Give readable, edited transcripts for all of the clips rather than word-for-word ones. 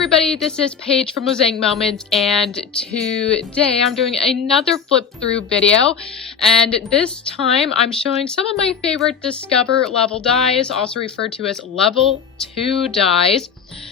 everybody, this is Paige from Mosaic Moments, and today I'm doing another flip through video, and this time I'm showing some of my favorite Discover level dies, also referred to as level 2 dies.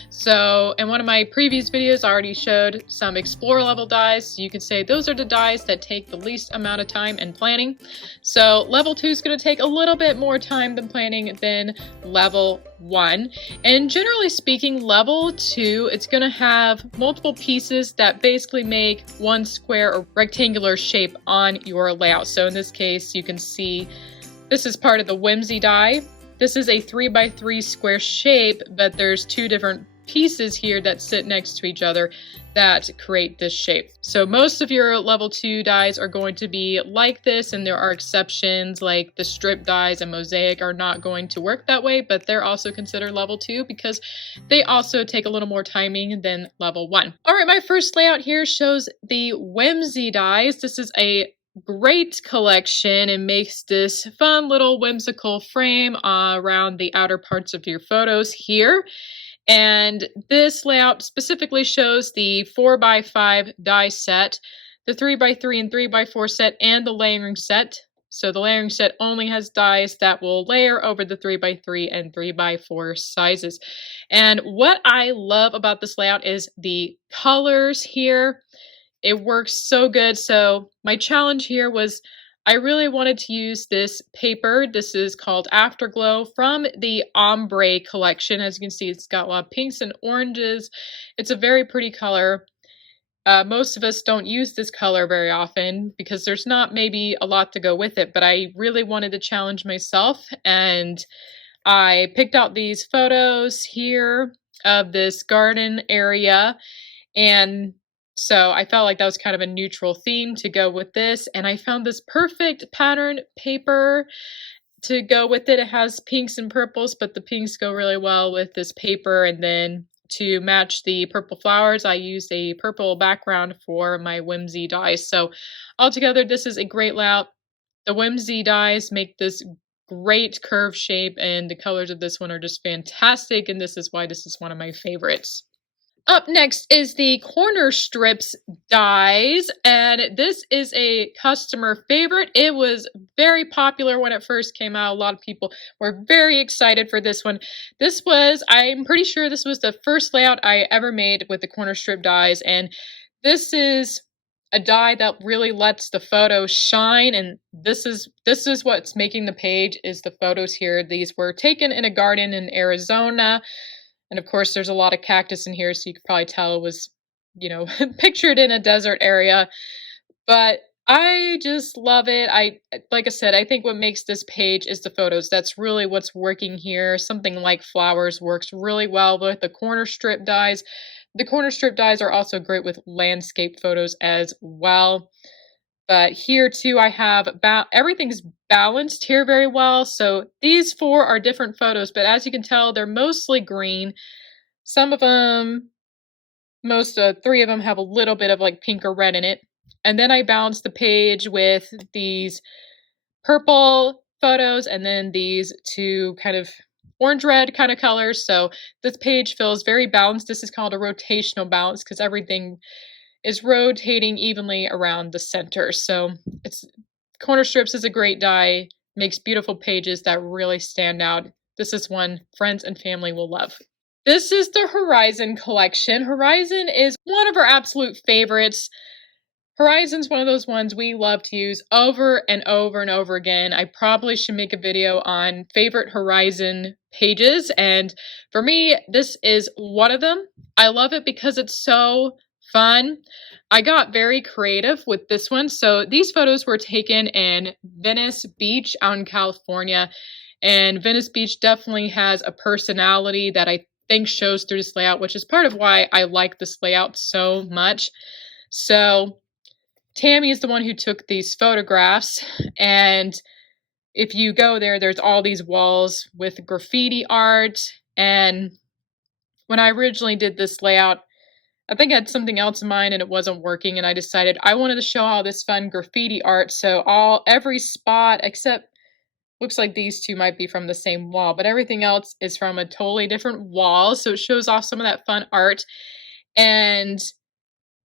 So in one of my previous videos I already showed some Explore level dies, so you can say those are the dies that take the least amount of time and planning. So level 2 is going to take a little bit more time than planning than level 1. And generally speaking, level 2, it's going to have multiple pieces that basically make one square or rectangular shape on your layout. So in this case, you can see this is part of the Whimsy die. This is a 3x3 square shape, but there's two different pieces here that sit next to each other that create this shape. So most of your level 2 dies are going to be like this, and there are exceptions like the strip dies and Mosaic are not going to work that way, but they're also considered level 2 because they also take a little more timing than level 1. Alright, my first layout here shows the Whimsy dies. This is a great collection and makes this fun little whimsical frame around the outer parts of your photos here. And this layout specifically shows the 4x5 die set, the 3x3 and 3x4 set, and the layering set. So the layering set only has dies that will layer over the 3x3 and 3x4 sizes. And what I love about this layout is the colors here. It works so good. So my challenge here was I really wanted to use this paper. This is called Afterglow from the Ombre collection. As you can see, it's got a lot of pinks and oranges. It's a very pretty color. Most of us don't use this color very often because there's not maybe a lot to go with it, but I really wanted to challenge myself, and I picked out these photos here of this garden area, and so I felt like that was kind of a neutral theme to go with this, and I found this perfect pattern paper to go with it. It has pinks and purples, but the pinks go really well with this paper, and then to match the purple flowers, I used a purple background for my Whimsy dies. So altogether, this is a great layout. The Whimsy dies make this great curve shape, and the colors of this one are just fantastic, and this is why this is one of my favorites. Up next is the Corner Strips dies, and this is a customer favorite. It was very popular when it first came out. A lot of people were very excited for this one. I'm pretty sure this was the first layout I ever made with the Corner Strip dies, and this is a die that really lets the photo shine, and this is what's making the page is the photos here. These were taken in a garden in Arizona. And of course, there's a lot of cactus in here, so you could probably tell it was, pictured in a desert area. But I just love it. Like I said, I think what makes this page is the photos. That's really what's working here. Something like flowers works really well with the corner strip dies. The corner strip dies are also great with landscape photos as well. But here too, I have everything's balanced here very well. So these 4 are different photos, but as you can tell, they're mostly green. Some of them, 3 of them have a little bit of like pink or red in it. And then I balanced the page with these purple photos and then these 2 kind of orange-red kind of colors. So this page feels very balanced. This is called a rotational balance because everything is rotating evenly around the center. So Corner Strips is a great die, makes beautiful pages that really stand out. This is one friends and family will love. This is the Horizon collection. Horizon is one of our absolute favorites. Horizon's one of those ones we love to use over and over and over again. I probably should make a video on favorite Horizon pages, and for me, this is one of them. I love it because it's so fun. I got very creative with this one. So these photos were taken in Venice Beach out in California, and Venice Beach definitely has a personality that I think shows through this layout, which is part of why I like this layout so much. So Tammy is the one who took these photographs, and if you go there, there's all these walls with graffiti art, and when I originally did this layout, I think I had something else in mind and it wasn't working, and I decided I wanted to show all this fun graffiti art. So every spot except looks like these two might be from the same wall, but everything else is from a totally different wall. So it shows off some of that fun art. And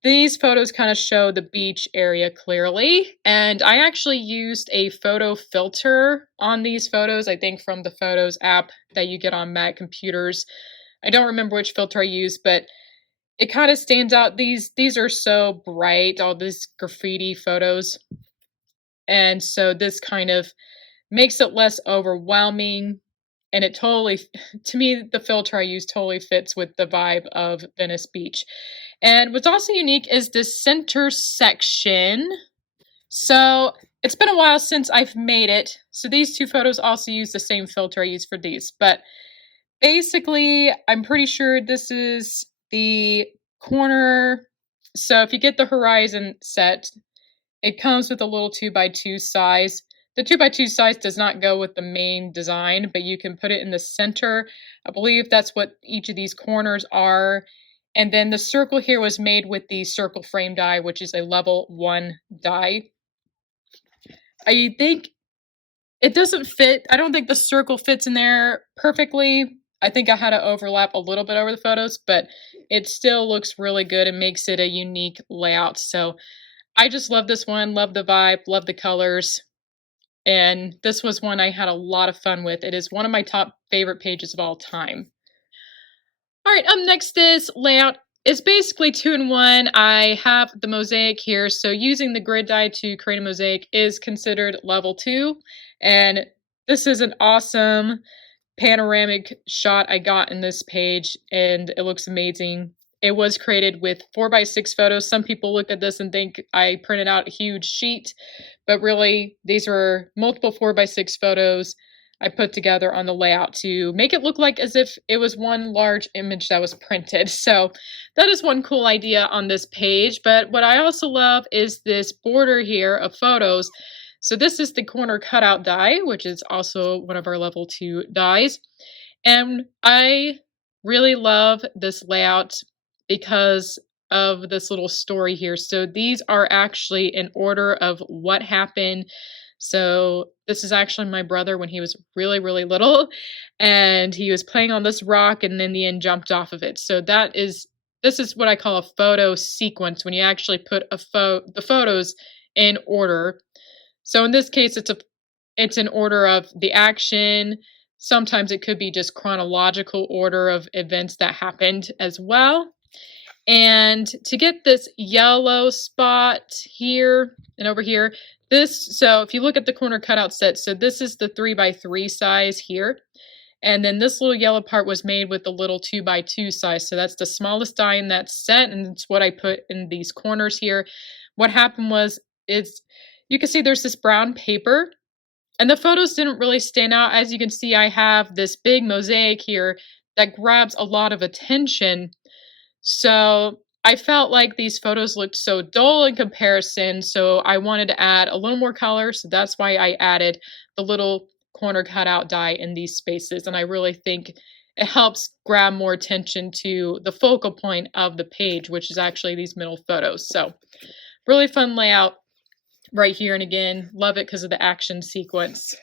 these photos kind of show the beach area clearly. And I actually used a photo filter on these photos, I think from the Photos app that you get on Mac computers. I don't remember which filter I used, but it kind of stands out. These are so bright, all these graffiti photos. And so this kind of makes it less overwhelming. And it totally, to me, the filter I use totally fits with the vibe of Venice Beach. And what's also unique is this center section. So it's been a while since I've made it. So these two photos also use the same filter I use for these. But basically, I'm pretty sure this is the corner. So if you get the horizon set, it comes with a little 2x2 size. The 2x2 size does not go with the main design, but you can put it in the center. I believe that's what each of these corners are. And then the circle here was made with the circle frame die, which is a level 1 die. I think it doesn't fit. I don't think the circle fits in there perfectly. I think I had to overlap a little bit over the photos, but it still looks really good and makes it a unique layout. So I just love this one, love the vibe, love the colors. And this was one I had a lot of fun with. It is one of my top favorite pages of all time. All right, up next is layout. It's basically 2-in-1. I have the mosaic here, so using the grid die to create a mosaic is considered level 2. And this is an awesome panoramic shot I got in this page, and it looks amazing. It was created with 4x6 photos. Some people look at this and think I printed out a huge sheet, but really these were multiple 4x6 photos I put together on the layout to make it look like as if it was one large image that was printed. So that is one cool idea on this page. But what I also love is this border here of photos. So this is the corner cutout die, which is also one of our level 2 dies. And I really love this layout because of this little story here. So these are actually in order of what happened. So this is actually my brother when he was really, really little, and he was playing on this rock and in the end jumped off of it. So this is what I call a photo sequence, when you actually put the photos in order. So in this case, it's in order of the action. Sometimes it could be just chronological order of events that happened as well. And to get this yellow spot here and over here, so if you look at the corner cutout set, so this is the 3x3 size here. And then this little yellow part was made with the little 2x2 size. So that's the smallest die in that set, and it's what I put in these corners here. What happened was, you can see there's this brown paper, and the photos didn't really stand out. As you can see, I have this big mosaic here that grabs a lot of attention. So I felt like these photos looked so dull in comparison, so I wanted to add a little more color, so that's why I added the little corner cutout die in these spaces, and I really think it helps grab more attention to the focal point of the page, which is actually these middle photos. So really fun layout right here, and again, love it because of the action sequence.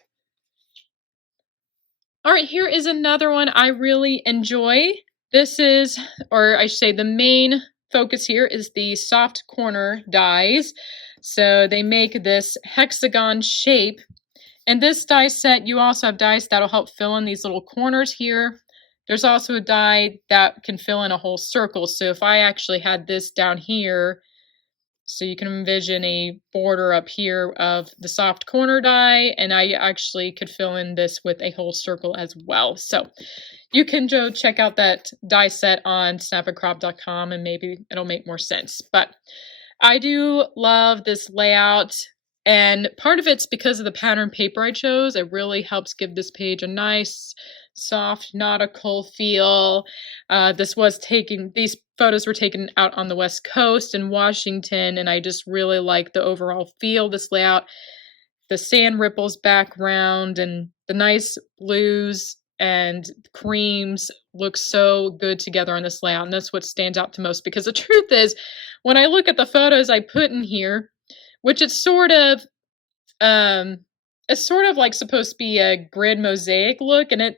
All right, here is another one I really enjoy. This is, or I should say, the main focus here is the soft corner dies. So they make this hexagon shape. And this die set, you also have dies that'll help fill in these little corners here. There's also a die that can fill in a whole circle. So if I actually had this down here, so you can envision a border up here of the soft corner die, and I actually could fill in this with a whole circle as well. So you can go check out that die set on snapandcrop.com and maybe it'll make more sense. But I do love this layout, and part of it's because of the pattern paper I chose. It really helps give this page a nice, soft, nautical feel. These photos were taken out on the West Coast in Washington, and I just really like the overall feel of this layout. The sand ripples background and the nice blues and creams look so good together on this layout, and that's what stands out to most, because the truth is, when I look at the photos I put in here, which it's sort of it's sort of like supposed to be a grid mosaic look, and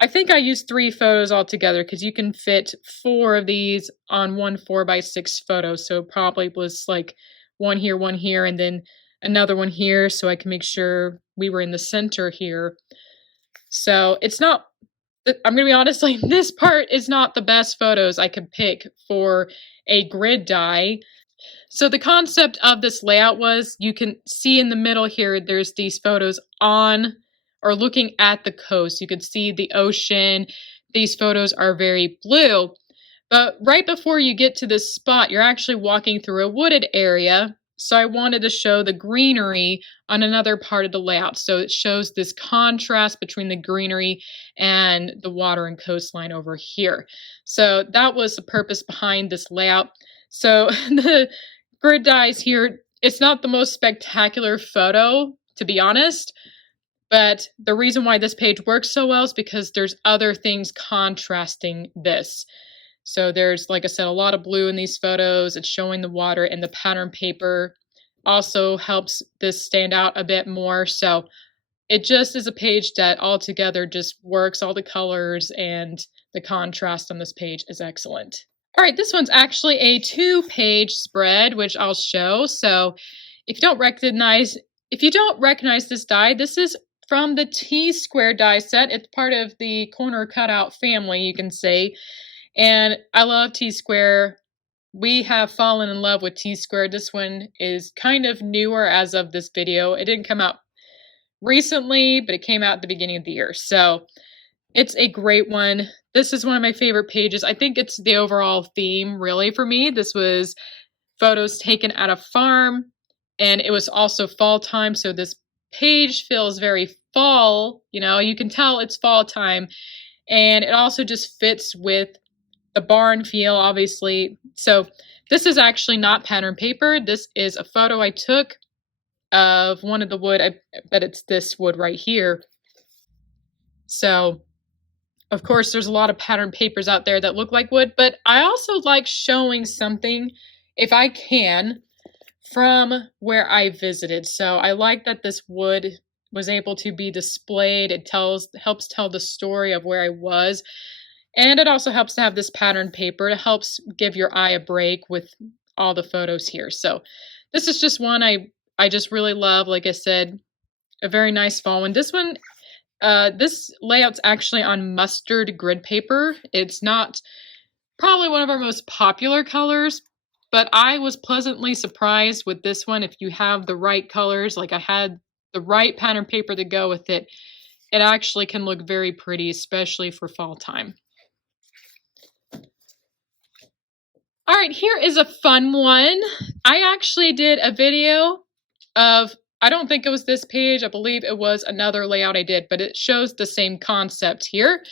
I think I used 3 photos altogether because you can fit 4 of these on one 4x6 photo. So it probably was like one here, and then another one here so I can make sure we were in the center here. So it's not, I'm going to be honest, like this part is not the best photos I could pick for a grid die. So the concept of this layout was, you can see in the middle here, there's these photos on or looking at the coast. You could see the ocean. These photos are very blue. But right before you get to this spot, you're actually walking through a wooded area. So I wanted to show the greenery on another part of the layout. So it shows this contrast between the greenery and the water and coastline over here. So that was the purpose behind this layout. So the grid dies here, it's not the most spectacular photo, to be honest, but the reason why this page works so well is because there's other things contrasting this. So there's, like I said, a lot of blue in these photos. It's showing the water, and the pattern paper also helps this stand out a bit more. So it just is a page that altogether just works. All the colors and the contrast on this page is excellent. All right, this one's actually a 2-page spread, which I'll show. So if you don't recognize this die, this is from the T-square die set. It's part of the corner cutout family, you can say. And I love T-square. We have fallen in love with T-square. This one is kind of newer as of this video. It didn't come out recently, but it came out at the beginning of the year. So it's a great one. This is one of my favorite pages. I think it's the overall theme, really, for me. This was photos taken at a farm, and it was also fall time, so this page feels very fall. You know, you can tell it's fall time, and it also just fits with the barn feel, obviously. So this is actually not pattern paper. This is a photo I took of one of the wood. I bet it's this wood right here. So of course, there's a lot of pattern papers out there that look like wood, but I also like showing something, if I can, from where I visited. So I like that this wood was able to be displayed. It helps tell the story of where I was. And it also helps to have this pattern paper. It helps give your eye a break with all the photos here. So this is just one I just really love. Like I said, a very nice fall one. This one, this layout's actually on mustard grid paper. It's not probably one of our most popular colors, but I was pleasantly surprised with this one. If you have the right colors, like I had the right pattern paper to go with it, it actually can look very pretty, especially for fall time. All right, here is a fun one. I actually did a video of, I don't think it was this page, I believe it was another layout I did, but it shows the same concept here.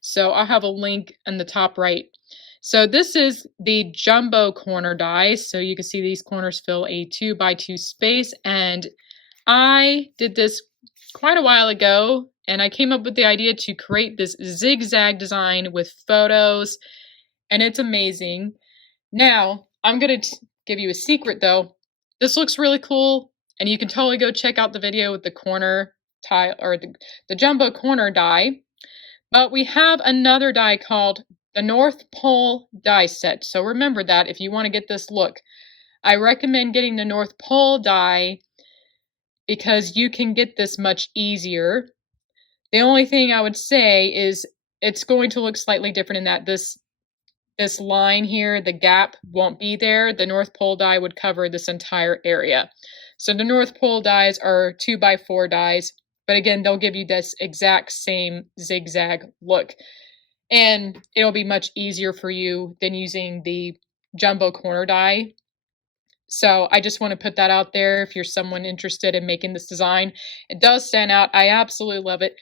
So I'll have a link in the top right. So this is the jumbo corner die. So you can see these corners fill a 2x2 space. And I did this quite a while ago, and I came up with the idea to create this zigzag design with photos, and it's amazing. Now, I'm going to give you a secret though. This looks really cool, and you can totally go check out the video with the corner tile, or the jumbo corner die. But we have another die called the North Pole die set. So remember that if you want to get this look. I recommend getting the North Pole die because you can get this much easier. The only thing I would say is it's going to look slightly different in that this line here, the gap won't be there. The North Pole die would cover this entire area. So the North Pole dies are 2x4 dies, but again, they'll give you this exact same zigzag look. And it'll be much easier for you than using the jumbo corner die. So I just want to put that out there if you're someone interested in making this design. It does stand out. I absolutely love it.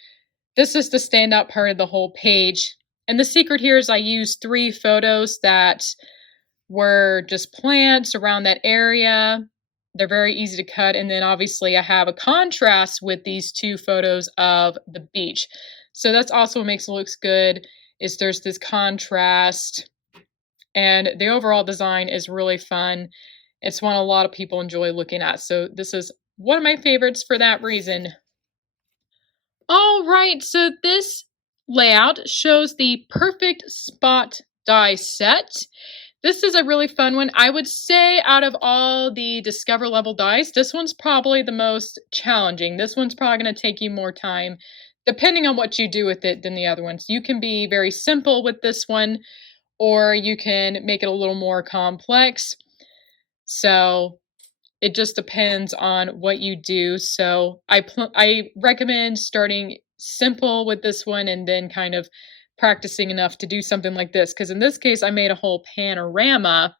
This is the standout part of the whole page. And the secret here is I used 3 photos that were just plants around that area. They're very easy to cut. And then obviously I have a contrast with these 2 photos of the beach. So that's also what makes it look good, is there's this contrast. And the overall design is really fun. It's one a lot of people enjoy looking at. So this is one of my favorites for that reason. All right, so this layout shows the perfect spot die set. This is a really fun one. I would say out of all the Discover level dies, this one's probably the most challenging. This one's probably going to take you more time, depending on what you do with it, than the other ones. You can be very simple with this one, or you can make it a little more complex. So it just depends on what you do. So I recommend starting simple with this one and then kind of practicing enough to do something like this. Because in this case, I made a whole panorama.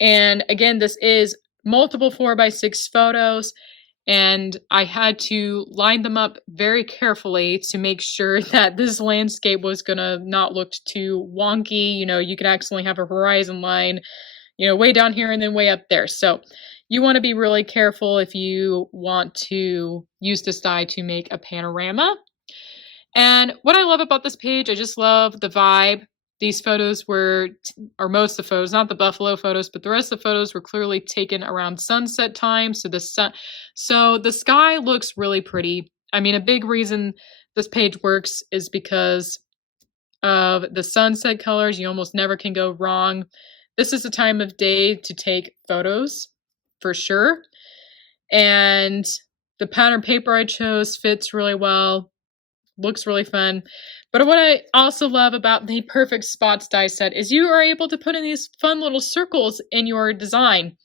And again, this is multiple 4x6 photos. And I had to line them up very carefully to make sure that this landscape was going to not look too wonky. You know, you could accidentally have a horizon line, you know, way down here and then way up there. So you want to be really careful if you want to use this die to make a panorama. And what I love about this page, I just love the vibe. These photos were, or most of the photos, not the buffalo photos, but the rest of the photos were clearly taken around sunset time. So the sky looks really pretty. I mean, a big reason this page works is because of the sunset colors. You almost never can go wrong. This is the time of day to take photos, for sure. And the pattern paper I chose fits really well. Looks really fun. But what I also love about the Perfect Spots die set is you are able to put in these fun little circles in your design.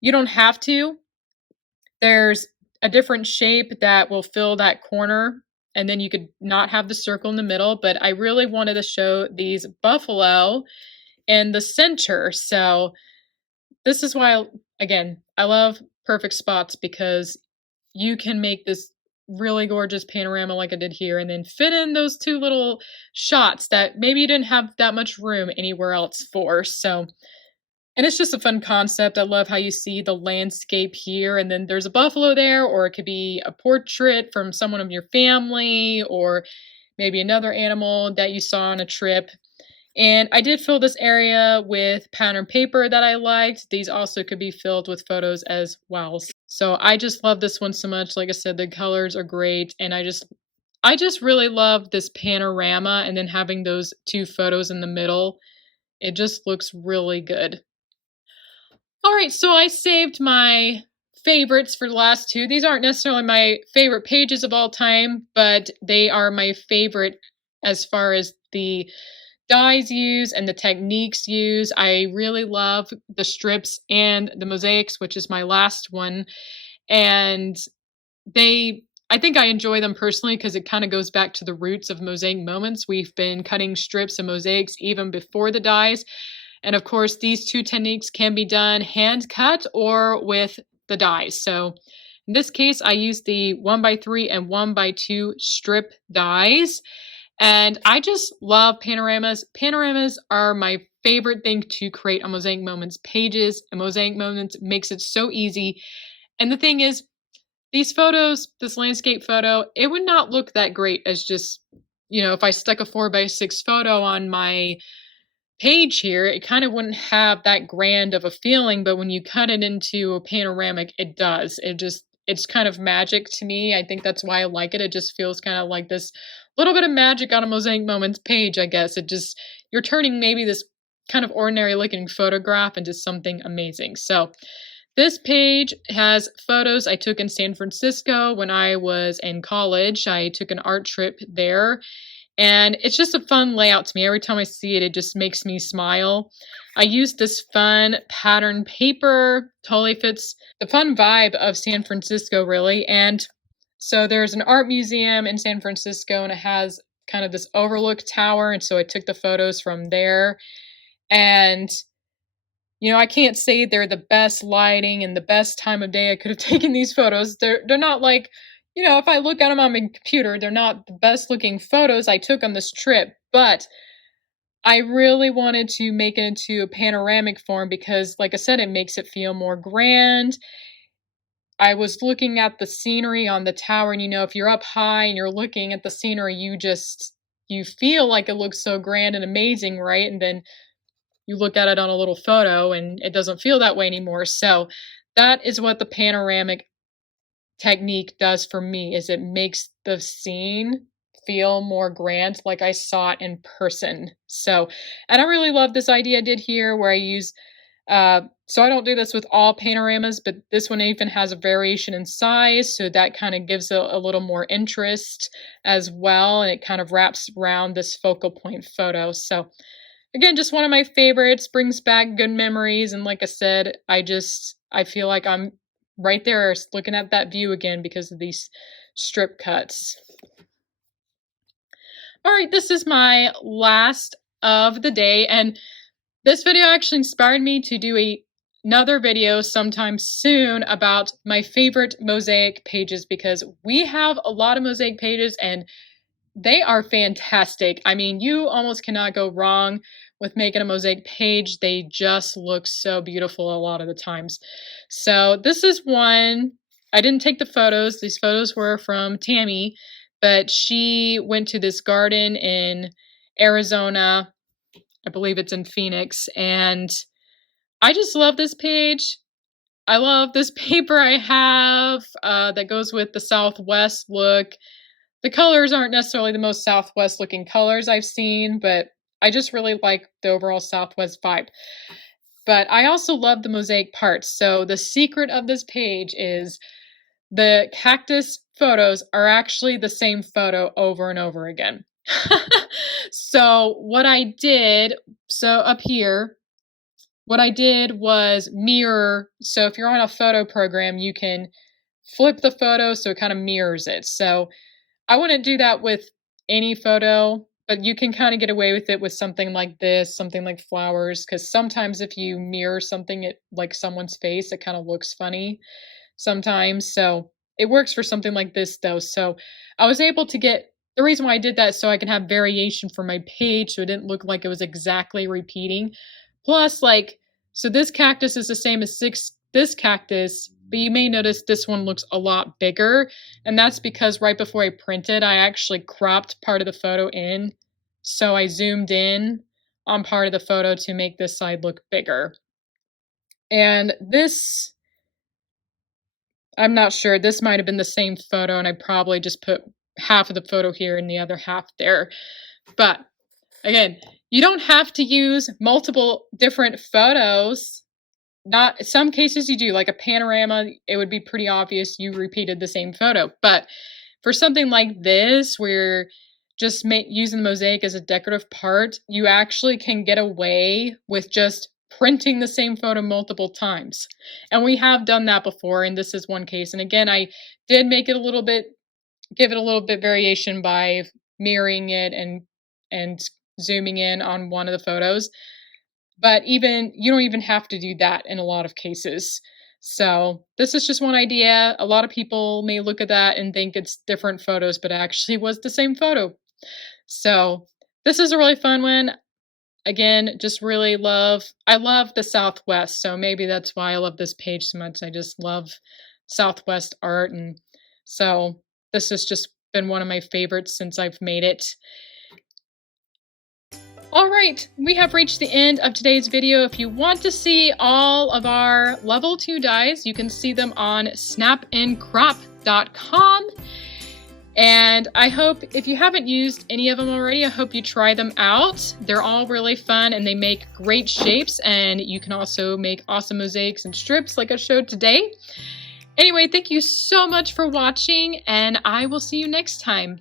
You don't have to. There's a different shape that will fill that corner, and then you could not have the circle in the middle, but I really wanted to show these buffalo in the center. So this is why, again, I love Perfect Spots, because you can make this really gorgeous panorama like I did here and then fit in those two little shots that maybe you didn't have that much room anywhere else for. So, and it's just a fun concept. I love how you see the landscape here and then there's a buffalo there, or it could be a portrait from someone of your family, or maybe another animal that you saw on a trip. And I did fill this area with pattern paper that I liked. These also could be filled with photos as well. So I just love this one so much. Like I said, the colors are great. And I just really love this panorama and then having those two photos in the middle. It just looks really good. All right, so I saved my favorites for the last two. These aren't necessarily my favorite pages of all time, but they are my favorite as far as the dies used and the techniques used. I really love the strips and the mosaics, which is my last one. And I think I enjoy them personally because it kind of goes back to the roots of Mosaic Moments. We've been cutting strips and mosaics even before the dies. And of course, these two techniques can be done hand cut or with the dies. So in this case, I used the 1x3 and 1x2 strip dies. And I just love panoramas. Panoramas are my favorite thing to create on Mosaic Moments pages. And Mosaic Moments makes it so easy. And the thing is, these photos, this landscape photo, it would not look that great as just, you know, if I stuck a 4x6 photo on my page here, it kind of wouldn't have that grand of a feeling. But when you cut it into a panoramic, it does. It's kind of magic to me. I think that's why I like it. It just feels kind of like this little bit of magic on a Mosaic Moments page, I guess. You're turning maybe this kind of ordinary looking photograph into something amazing. So this page has photos I took in San Francisco when I was in college. I took an art trip there, and it's just a fun layout to me. Every time I see it, it just makes me smile. I used this fun pattern paper, totally fits the fun vibe of San Francisco, really. And so there's an art museum in San Francisco, and it has kind of this overlook tower. And so I took the photos from there. And, you know, I can't say they're the best lighting and the best time of day I could have taken these photos. They're not like, you know, if I look at them on my computer, they're not the best looking photos I took on this trip. But I really wanted to make it into a panoramic form because, like I said, it makes it feel more grand. I was looking at the scenery on the tower, and you know, if you're up high and you're looking at the scenery, you feel like it looks so grand and amazing, right? And then you look at it on a little photo and it doesn't feel that way anymore. So that is what the panoramic technique does for me is it makes the scene feel more grand, like I saw it in person. So, and I really love this idea I did here where I use, so I don't do this with all panoramas, but this one even has a variation in size, so that kind of gives a little more interest as well, and it kind of wraps around this focal point photo. So again, just one of my favorites, brings back good memories, and like I said, I feel like I'm right there looking at that view again because of these strip cuts. All right, this is my last of the day, and this video actually inspired me to do another video sometime soon about my favorite Mosaic pages, because we have a lot of Mosaic pages and they are fantastic. I mean, you almost cannot go wrong with making a Mosaic page. They just look so beautiful a lot of the times. So this is one. I didn't take the photos. These photos were from Tammy, but she went to this garden in Arizona. I believe it's in Phoenix. And I just love this page. I love this paper I have that goes with the Southwest look. The colors aren't necessarily the most Southwest looking colors I've seen, but I just really like the overall Southwest vibe. But I also love the mosaic parts. So the secret of this page is the cactus photos are actually the same photo over and over again. So what I did, so up here, what I did was mirror. So if you're on a photo program, you can flip the photo so it kind of mirrors it. So I wouldn't do that with any photo, but you can kind of get away with it with something like this, something like flowers, because sometimes if you mirror something like someone's face, it kind of looks funny sometimes. So it works for something like this though. So I was able to get, the reason why I did that is so I can have variation for my page so it didn't look like it was exactly repeating. Plus, like, so this cactus is the same as this cactus, but you may notice this one looks a lot bigger, and that's because right before I printed, I actually cropped part of the photo in, so I zoomed in on part of the photo to make this side look bigger. And this, I'm not sure, this might have been the same photo, and I probably just put half of the photo here and the other half there. But again, you don't have to use multiple different photos. Not some cases you do, like a panorama, it would be pretty obvious you repeated the same photo. But for something like this, where just using the mosaic as a decorative part, you actually can get away with just printing the same photo multiple times. And we have done that before, and this is one case. And again, I did make it a little bit, give it a little bit variation by mirroring it and zooming in on one of the photos. But even you don't even have to do that in a lot of cases. So this is just one idea. A lot of people may look at that and think it's different photos, but it actually was the same photo. So this is a really fun one. Again, just really I love the Southwest. So maybe that's why I love this page so much. I just love Southwest art. And so this has just been one of my favorites since I've made it. All right, we have reached the end of today's video. If you want to see all of our level 2 dies, you can see them on snapandcrop.com. And I hope, if you haven't used any of them already, I hope you try them out. They're all really fun and they make great shapes, and you can also make awesome mosaics and strips like I showed today. Anyway, thank you so much for watching, and I will see you next time.